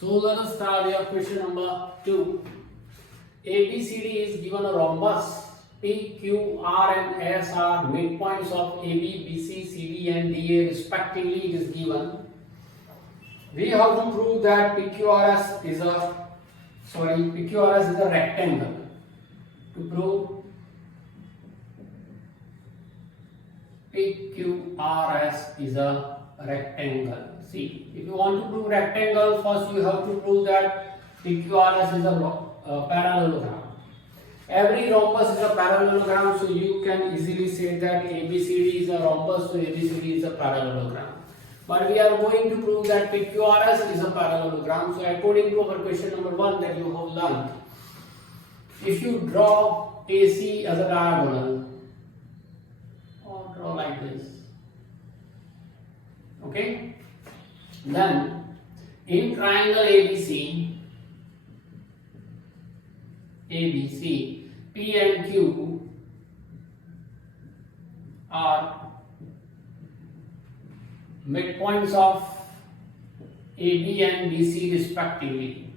So let us start your question number 2. ABCD is given a rhombus. P, Q, R and S are midpoints of AB, BC, CD and DA respectively. It is given. We have to prove that PQRS is a rectangle. To prove PQRS is a rectangle. See, if you want to prove rectangle, first you have to prove that PQRS is a parallelogram. Every rhombus is a parallelogram, so you can easily say that ABCD is a rhombus, so ABCD is a parallelogram. But we are going to prove that PQRS is a parallelogram. So according to our question number 1 that you have learned, if you draw AC as a diagonal, or draw like this, okay, then in triangle ABC, P and Q are midpoints of AB and BC respectively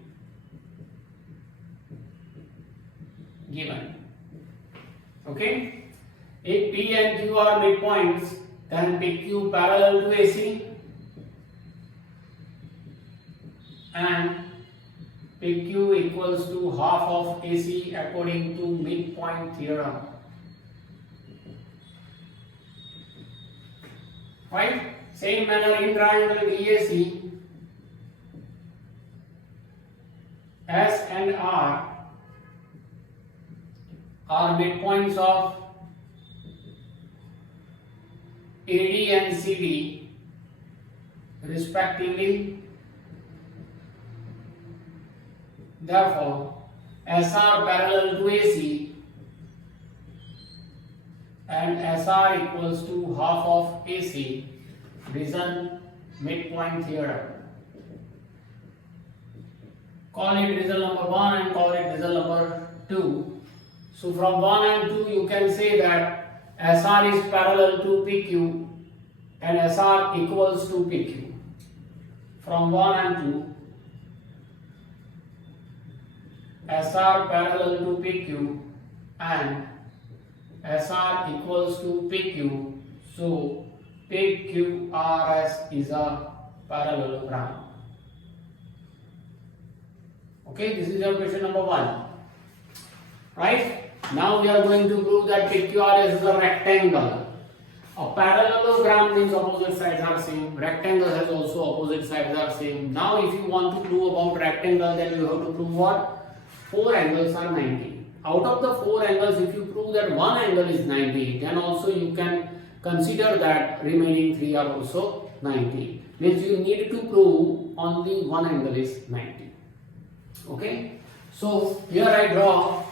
given. Okay, if P and Q are midpoints, then PQ parallel to AC and PQ equals to half of AC according to midpoint theorem. Right? Same manner in triangle DAC, S and R are midpoints of AD and CD respectively. Therefore, SR parallel to AC and SR equals to half of AC. Reason midpoint theorem. Call it result number 1 and call it result number 2. So from 1 and 2 you can say that SR is parallel to PQ and SR equals to PQ. From 1 and 2, SR parallel to PQ and SR equals to PQ. So PQRS is a parallelogram. Okay, this is your question number 1. Right? Now we are going to prove that PQRS is a rectangle. A parallelogram means opposite sides are same. Rectangle has also opposite sides are same. Now if you want to prove about rectangle, then you have to prove what? 4 angles are 90. Out of the 4 angles, if you prove that one angle is 90, then also you can consider that remaining 3 are also 90. Means you need to prove only one angle is 90. Okay. So here I draw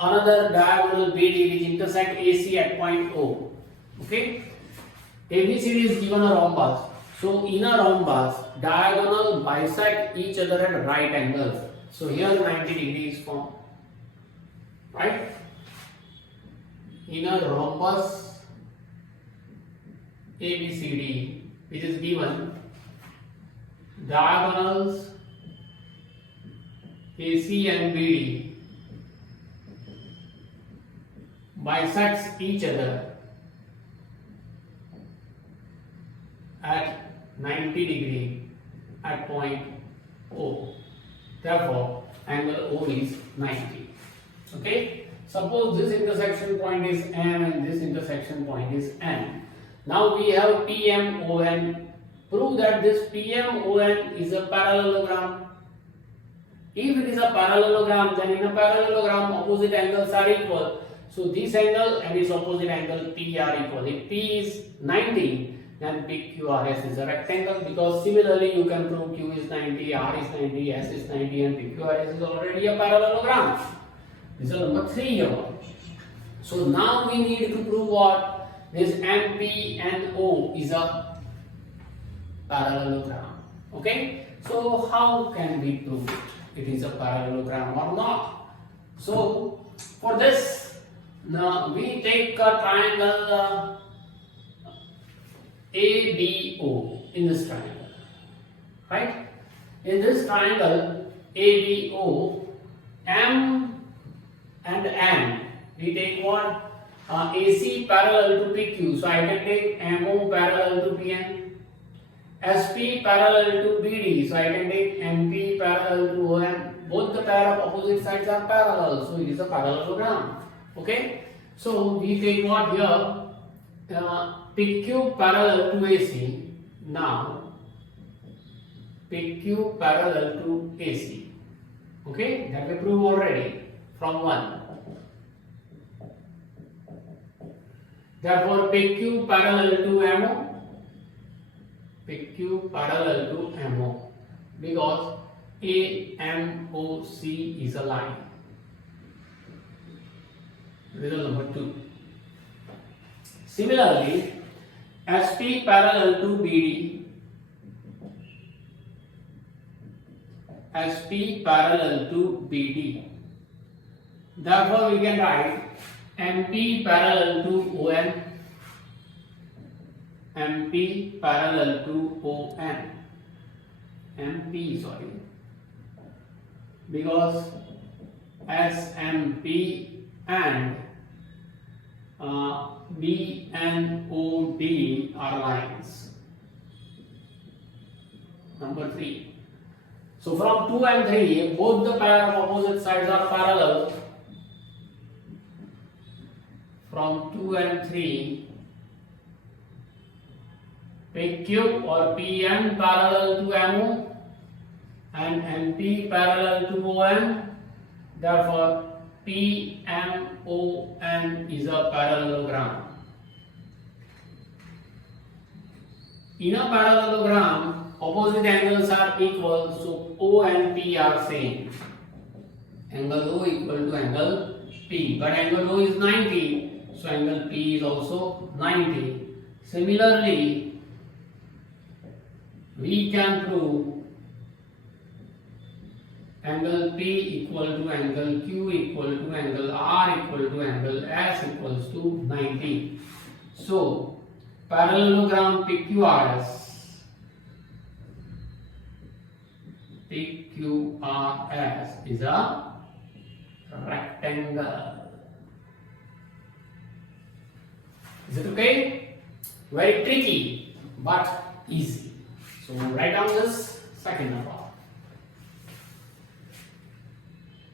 another diagonal BD which intersect AC at point O. Okay. ABCD is given a rhombus. So in a rhombus, diagonal bisect each other at right angles. So here 90 degrees formed. Right? In a rhombus ABCD, which is given, diagonals AC and BD bisects each other at 90 degree at point O. Therefore, angle O is 90. Okay. Suppose this intersection point is M and this intersection point is N. Now we have PMON. Prove that this PMON is a parallelogram. If it is a parallelogram, then in a parallelogram opposite angles are equal. So this angle and this opposite angle P are equal. If P is 90, then PQRS is a rectangle, because similarly you can prove Q is 90, R is 90, S is 90 and PQRS is already a parallelogram. Result number 3 here. So now we need to prove what? This MPNO is a parallelogram. Okay. So how can we prove it is a parallelogram or not? So for this, now we take a triangle ABO in this triangle, right? In this triangle ABO, M and N, we take what? AC parallel to PQ, so I can take MO parallel to PN. SP parallel to BD, so I can take MP parallel to OM. Both the pair of opposite sides are parallel, so it is a parallelogram. Okay, so we take what here? PQ parallel to AC. Now PQ parallel to AC. Okay, that we proved already from 1. Therefore, PQ parallel to MO. PQ parallel to MO, because AMOC is a line. Result number 2. Similarly, SP parallel to BD. SP parallel to BD. Therefore, we can write MP parallel to OM. MP parallel to ON. MP, sorry, because SMP and BNOD are lines. Number 3. So from 2 and 3, both the pair of opposite sides are parallel. From 2 and 3, PQ or PN parallel to MO and MP parallel to OM. Therefore, PMON is a parallelogram. In a parallelogram, opposite angles are equal, so O and P are same. Angle O equal to angle P, but angle O is 90, so angle P is also 90. Similarly, we can prove angle P equal to angle Q equal to angle R equal to angle S equals to 90. So, parallelogram PQRS is a rectangle. Is it okay? Very tricky but easy. So write down this second number.